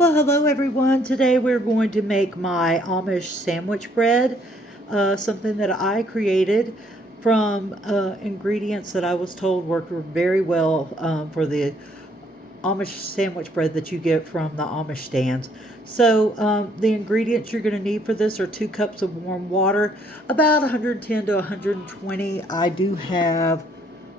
Well, hello everyone. Today we're going to make my Amish sandwich bread, something that I created from ingredients that I was told work very well for the Amish sandwich bread that you get from the Amish Stands. So the ingredients you're going to need for this are 2 cups of warm water, about 110 to 120. I do have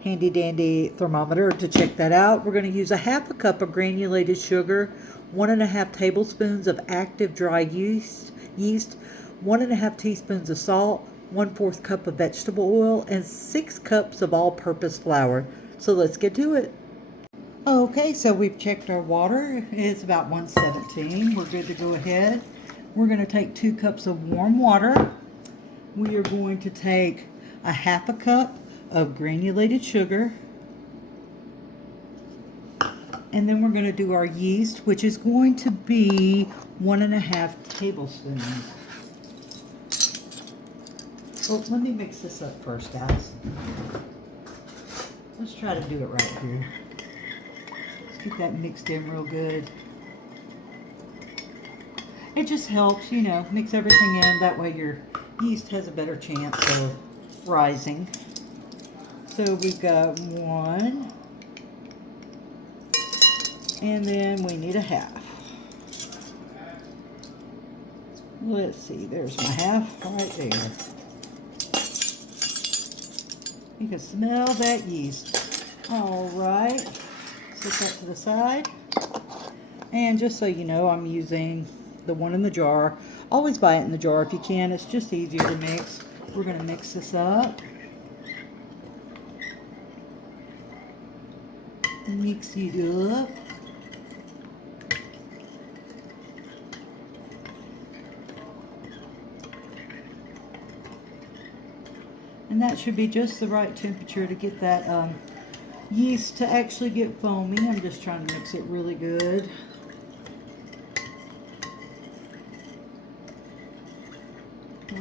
handy dandy thermometer to check that out. We're going to use a half a cup of granulated sugar, 1.5 tablespoons of active dry yeast, 1.5 teaspoons of salt, 1/4 cup of vegetable oil, and 6 cups of all-purpose flour. So let's get to it. Okay, so we've checked our water. It's about 117. We're good to go ahead. We're going to take 2 cups of warm water. We are going to take a half a cup of granulated sugar. And then we're going to do our yeast, which is going to be 1.5 tablespoons. Oh, let me mix this up first, guys. Let's try to do it right here. Let's get that mixed in real good. It just helps, you know, mix everything in. That way your yeast has a better chance of rising. So we've got 1. And then we need a half. Let's see, there's my half right there. You can smell that yeast. All right, set that to the side. And just so you know, I'm using the one in the jar. Always buy it in the jar if you can. It's just easier to mix. We're gonna mix this up. Mix it up. And that should be just the right temperature to get that yeast to actually get foamy. I'm just trying to mix it really good.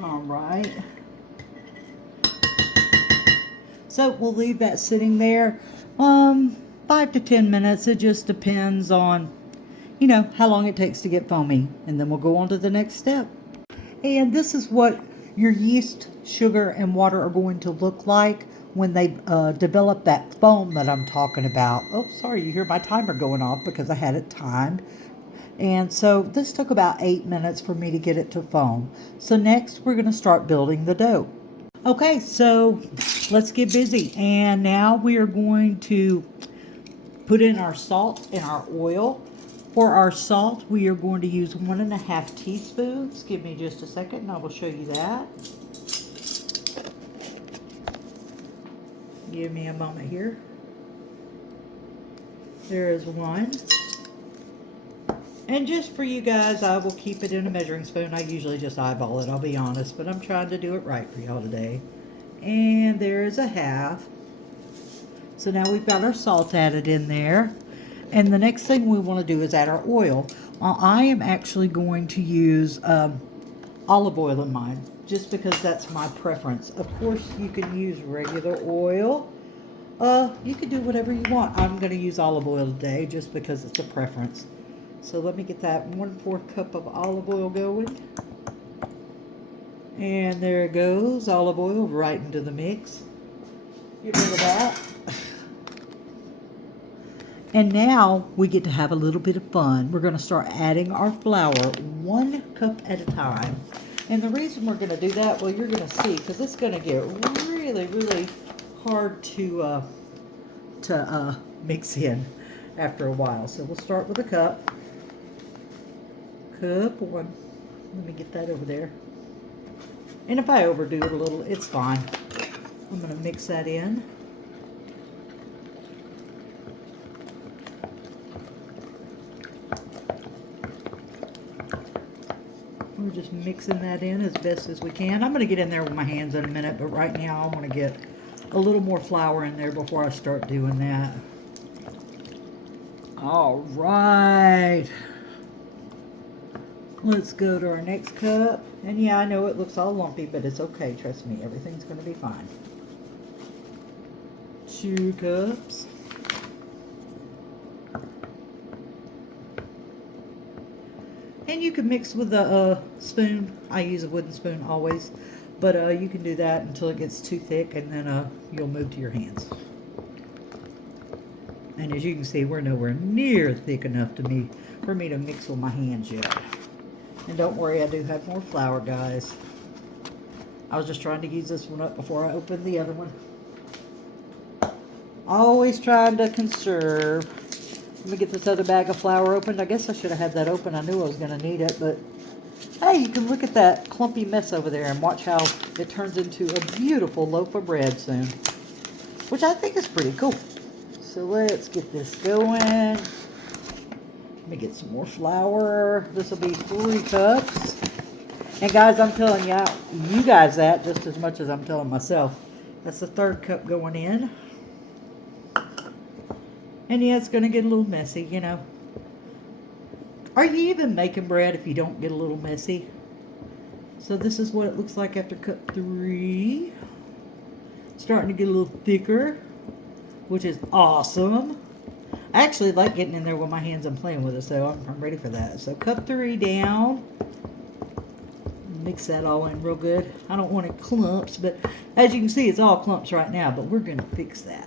All right. So we'll leave that sitting there 5 to 10 minutes. It just depends on, you know, how long it takes to get foamy. And then we'll go on to the next step. And this is what your yeast, sugar, and water are going to look like when they develop that foam that I'm talking about. Oh, sorry, you hear my timer going off because I had it timed. And so this took about 8 minutes for me to get it to foam. So next we're going to start building the dough. Okay, so let's get busy. And now we are going to put in our salt and our oil. For our salt, we are going to use 1.5 teaspoons. Give me just a second and I will show you that. Give me a moment here. There is 1. And just for you guys, I will keep it in a measuring spoon. I usually just eyeball it, I'll be honest, but I'm trying to do it right for y'all today. And there is a half. So now we've got our salt added in there. And the next thing we want to do is add our oil. I am actually going to use olive oil in mine, just because that's my preference. Of course, you can use regular oil. You can do whatever you want. I'm going to use olive oil today, just because it's a preference. So let me get that 1/4 cup of olive oil going. And there it goes, olive oil right into the mix. Get rid of that. And now we get to have a little bit of fun. We're going to start adding our flour 1 cup at a time. And the reason we're going to do that, well, you're going to see, because it's going to get really, really hard to mix in after a while. So we'll start with a cup. Cup 1. Let me get that over there. And if I overdo it a little, it's fine. I'm going to mix that in. We're just mixing that in as best as we can. I'm going to get in there with my hands in a minute, but right now I want to get a little more flour in there before I start doing that. All right. Let's go to our next cup. And yeah, I know it looks all lumpy, but it's okay. Trust me, everything's going to be fine. 2 cups. And you can mix with a spoon. I use a wooden spoon always. But you can do that until it gets too thick, and then you'll move to your hands. And as you can see, we're nowhere near thick enough for me to mix with my hands yet. And don't worry, I do have more flour, guys. I was just trying to use this one up before I opened the other one. Always trying to conserve. Let me get this other bag of flour opened. I guess I should have had that open. I knew I was going to need it, but hey, you can look at that clumpy mess over there and watch how it turns into a beautiful loaf of bread soon, which I think is pretty cool. So let's get this going. Let me get some more flour. This will be 3 cups. And guys, I'm telling you guys that just as much as I'm telling myself. That's the 3rd cup going in. And yeah, it's going to get a little messy, you know. Are you even making bread if you don't get a little messy? So this is what it looks like after cup 3. Starting to get a little thicker, which is awesome. I actually like getting in there with my hands and playing with it, so I'm ready for that. So cup 3 down. Mix that all in real good. I don't want it clumps, but as you can see, it's all clumps right now, but we're going to fix that.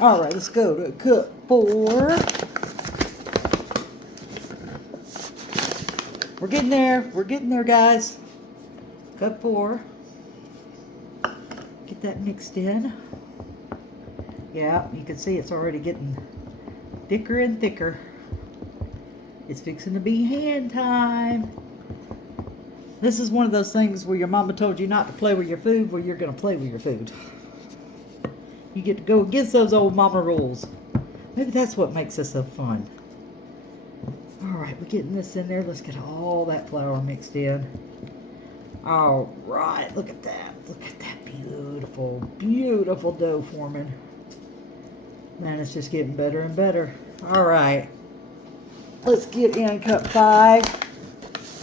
All right, let's go to cup 4. We're getting there, guys. Cup 4. Get that mixed in. Yeah, you can see it's already getting thicker and thicker. It's fixing to be hand time. This is one of those things where your mama told you not to play with your food, where you're going to play with your food. You get to go against those old mama rules. Maybe that's what makes this so fun. Alright, we're getting this in there. Let's get all that flour mixed in. Alright, look at that. Look at that beautiful, beautiful dough forming. Man, it's just getting better and better. Alright, let's get in cup 5.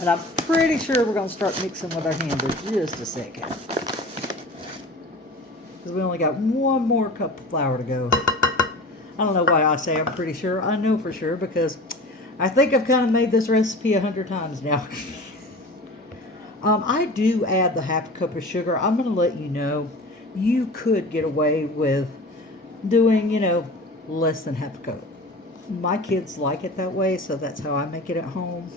And I'm pretty sure we're going to start mixing with our hands in just a second. Because we only got 1 more cup of flour to go. I don't know why I say I'm pretty sure. I know for sure because I think I've kind of made this recipe 100 times now. I do add the 1/2 cup of sugar. I'm going to let you know, you could get away with doing, you know, less than 1/2 cup. My kids like it that way, so that's how I make it at home.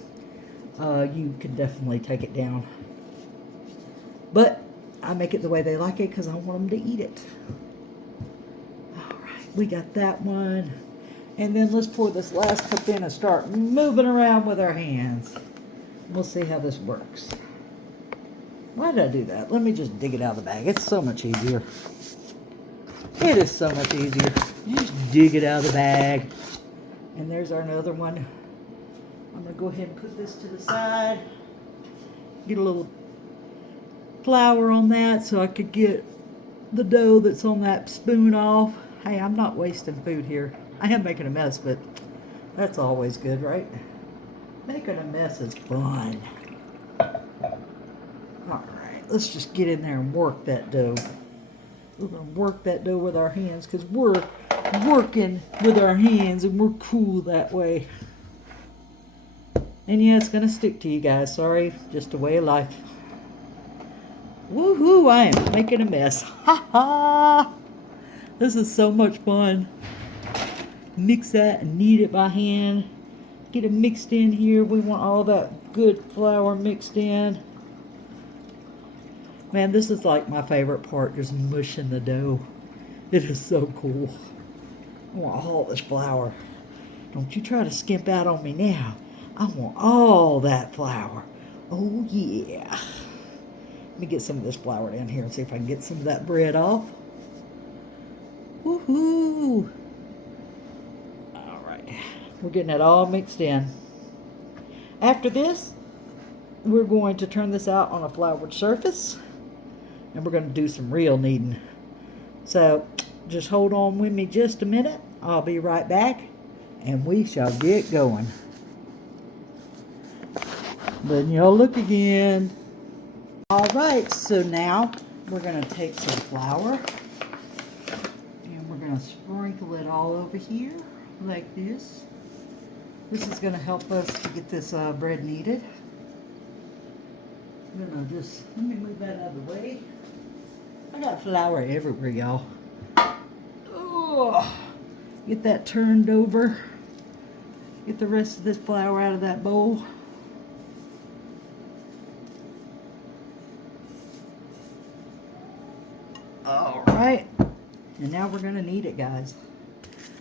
You can definitely take it down. But I make it the way they like it because I want them to eat it. Alright, we got that one. And then let's pour this last cup in and start moving around with our hands. We'll see how this works. Why did I do that? Let me just dig it out of the bag. It's so much easier. It is so much easier. You just dig it out of the bag. And there's our another one. I'm going to go ahead and put this to the side. Get a little flour on that so I could get the dough that's on that spoon off. Hey, I'm not wasting food here. I am making a mess, but that's always good, right? Making a mess is fun. Alright, let's just get in there and work that dough. We're going to work that dough with our hands because we're working with our hands and we're cool that way. And yeah, it's going to stick to you guys. Sorry, just a way of life. Woohoo, I am making a mess. Ha ha! This is so much fun. Mix that and knead it by hand. Get it mixed in here. We want all that good flour mixed in. Man, this is like my favorite part, just mushing the dough. It is so cool. I want all this flour. Don't you try to skimp out on me now. I want all that flour. Oh yeah. Let me get some of this flour down here and see if I can get some of that bread off. Woohoo! Alright, we're getting it all mixed in. After this, we're going to turn this out on a floured surface. And we're going to do some real kneading. So, just hold on with me just a minute. I'll be right back. And we shall get going. Letting y'all look again. Alright, so now we're going to take some flour. And we're going to sprinkle it all over here. Like this. This is going to help us to get this bread kneaded. I'm going to just, let me move that out of the way. I got flour everywhere, y'all. Oh, get that turned over. Get the rest of this flour out of that bowl. All right. And now we're going to knead it, guys,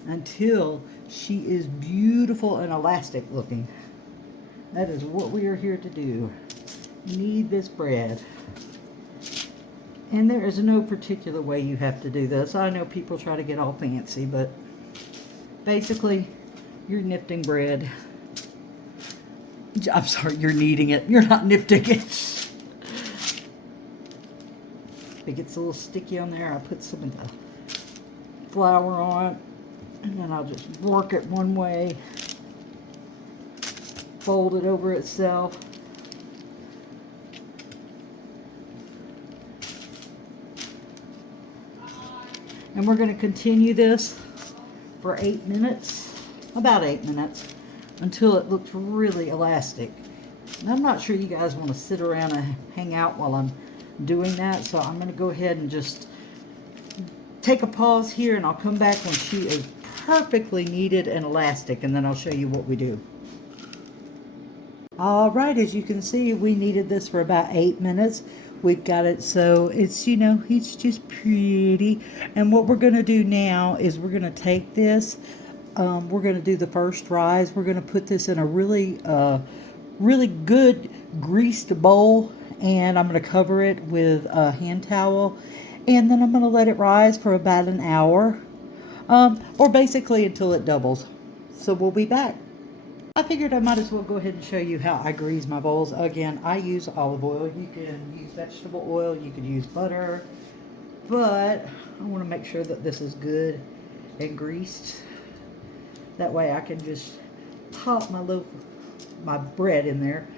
until she is beautiful and elastic looking. That is what we are here to do. Knead this bread. And there is no particular way you have to do this. I know people try to get all fancy, but basically you're knifting bread. I'm sorry, you're kneading it. You're not knifting it. If it gets a little sticky on there, I put some of the flour on, and then I'll just work it one way, fold it over itself. And we're going to continue this for 8 minutes, about 8 minutes, until it looks really elastic. And I'm not sure you guys want to sit around and hang out while I'm doing that, so I'm going to go ahead and just take a pause here, and I'll come back when she is perfectly kneaded and elastic, and then I'll show you what we do. All right, as you can see, we kneaded this for about 8 minutes. We've got it so it's, you know, it's just pretty. And what we're going to do now is we're going to take this, we're going to do the first rise. We're going to put this in a really, really good greased bowl, and I'm going to cover it with a hand towel, and then I'm going to let it rise for about an hour, or basically until it doubles. So we'll be back. I figured I might as well go ahead and show you how I grease my bowls. Again, I use olive oil. You can use vegetable oil. You could use butter. But I want to make sure that this is good and greased. That way I can just pop my loaf, my bread in there.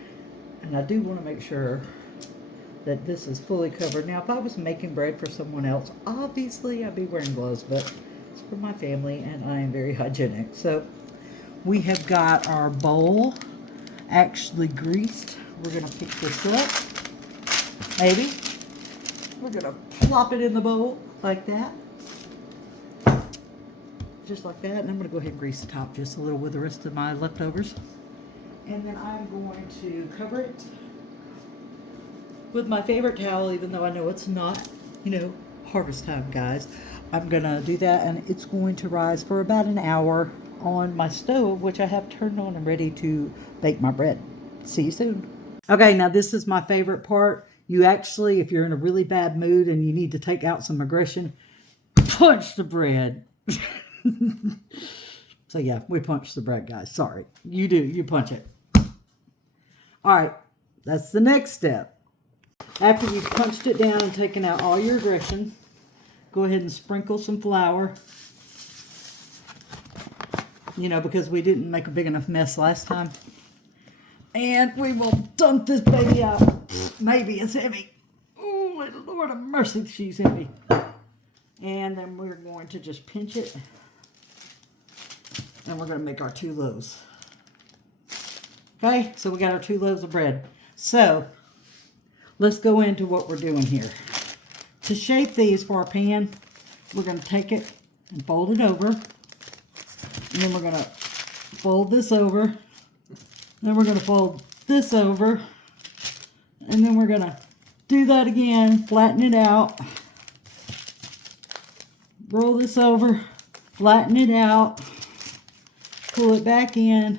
And I do want to make sure that this is fully covered. Now, if I was making bread for someone else, obviously I'd be wearing gloves. But it's for my family, and I am very hygienic. So we have got our bowl actually greased. We're going to pick this up. Maybe. We're going to plop it in the bowl like that. Just like that. And I'm going to go ahead and grease the top just a little with the rest of my leftovers. And then I'm going to cover it with my favorite towel, even though I know it's not, you know, harvest time, guys. I'm going to do that, and it's going to rise for about an hour on my stove, which I have turned on and ready to bake my bread. See you soon. Okay, now this is my favorite part. You actually, if you're in a really bad mood and you need to take out some aggression, punch the bread. So yeah, we punch the bread, guys. Sorry. You do. You punch it. All right, that's the next step. After you've punched it down and taken out all your aggression, go ahead and sprinkle some flour. You know, because we didn't make a big enough mess last time. And we will dump this baby out. Maybe it's heavy. Oh, Lord have mercy, she's heavy. And then we're going to just pinch it. And we're going to make our 2 loaves. Okay, so we got our 2 loaves of bread. So, let's go into what we're doing here. To shape these for our pan, we're going to take it and fold it over. And then we're going to fold this over. Then we're going to fold this over. And then we're going to do that again. Flatten it out. Roll this over. Flatten it out. Pull it back in.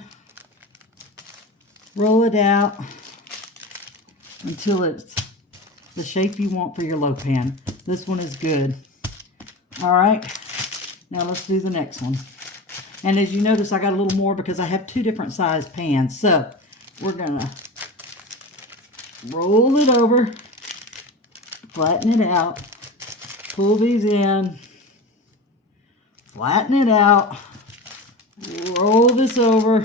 Roll it out until it's the shape you want for your loaf pan. This one is good. All right. Now let's do the next one. And as you notice, I got a little more because I have 2 different size pans. So we're going to roll it over, flatten it out, pull these in, flatten it out, roll this over,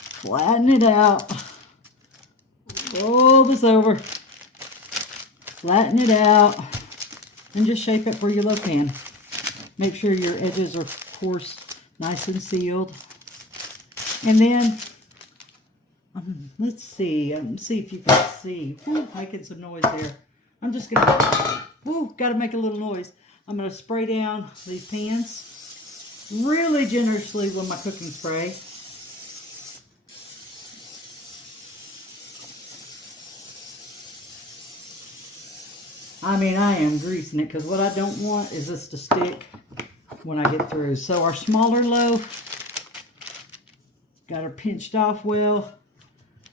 flatten it out, roll this over, flatten it out, and just shape it for your loaf pan. Make sure your edges are, of course, nice and sealed. And then, let's see if you can see. Woo, making some noise there. I'm just going to, got to make a little noise. I'm going to spray down these pans really generously with my cooking spray. I mean, I am greasing it because what I don't want is this to stick when I get through. So our smaller loaf, got her pinched off well.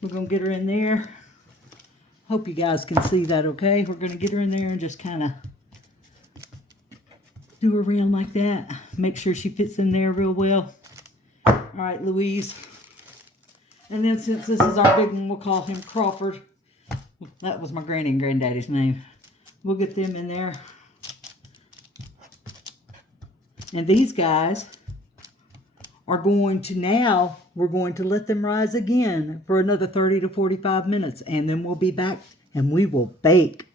We're going to get her in there. Hope you guys can see that okay. We're going to get her in there and just kind of do her around like that. Make sure she fits in there real well. All right, Louise. And then since this is our big one, we'll call him Crawford. That was my granny and granddaddy's name. We'll get them in there. And these guys are going to now, we're going to let them rise again for another 30 to 45 minutes. And then we'll be back and we will bake.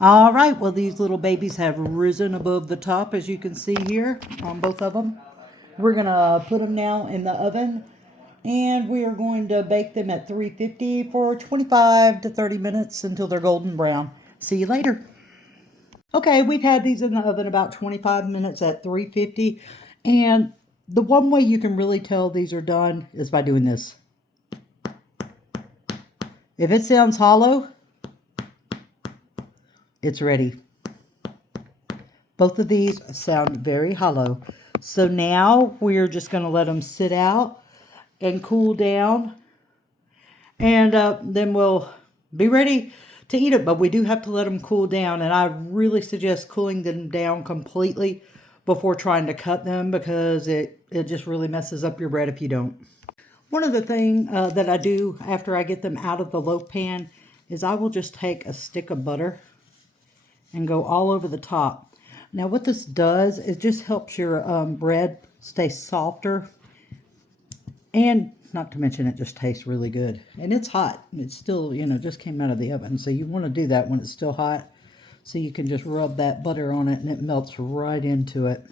All right, well, these little babies have risen above the top, as you can see here on both of them. We're going to put them now in the oven. And we are going to bake them at 350 for 25 to 30 minutes until they're golden brown. See you later. Okay, we've had these in the oven about 25 minutes at 350. And the one way you can really tell these are done is by doing this. If it sounds hollow, it's ready. Both of these sound very hollow. So now we're just going to let them sit out and cool down. And then we'll be ready to eat it, but we do have to let them cool down, and I really suggest cooling them down completely before trying to cut them because it just really messes up your bread if you don't. One of the things that I do after I get them out of the loaf pan is I will just take a stick of butter and go all over the top. Now what this does is just helps your bread stay softer, and not to mention it just tastes really good. And it's hot. It's still, just came out of the oven. So you want to do that when it's still hot. So you can just rub that butter on it and it melts right into it.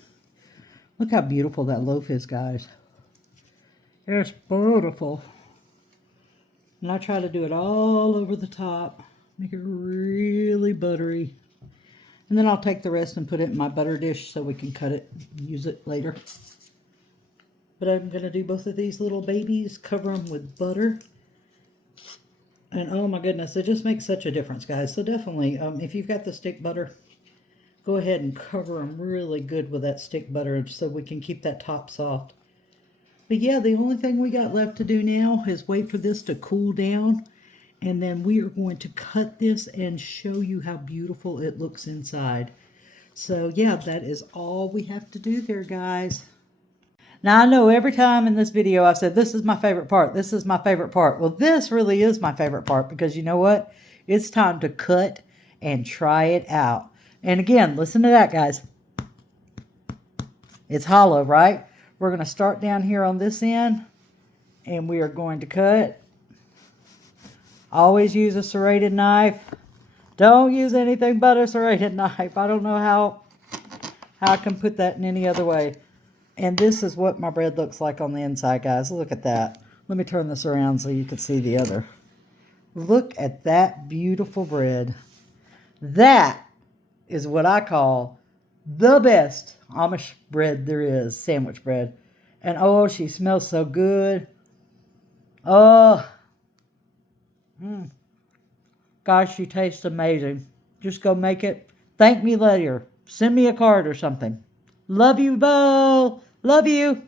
Look how beautiful that loaf is, guys. It's beautiful. And I try to do it all over the top. Make it really buttery. And then I'll take the rest and put it in my butter dish so we can cut it and use it later. But I'm going to do both of these little babies, cover them with butter. And oh my goodness, it just makes such a difference, guys. So definitely, if you've got the stick butter, go ahead and cover them really good with that stick butter so we can keep that top soft. But yeah, the only thing we got left to do now is wait for this to cool down. And then we are going to cut this and show you how beautiful it looks inside. So yeah, that is all we have to do there, guys. Now, I know every time in this video I've said, this is my favorite part. This is my favorite part. Well, this really is my favorite part because you know what? It's time to cut and try it out. And again, listen to that, guys. It's hollow, right? We're going to start down here on this end and we are going to cut. Always use a serrated knife. Don't use anything but a serrated knife. I don't know how I can put that in any other way. And this is what my bread looks like on the inside, guys. Look at that. Let me turn this around so you can see the other. Look at that beautiful bread. That is what I call the best Amish bread there is, sandwich bread. And oh, she smells so good. Oh, gosh, she tastes amazing. Just go make it. Thank me later. Send me a card or something. Love you, Bo. Love you.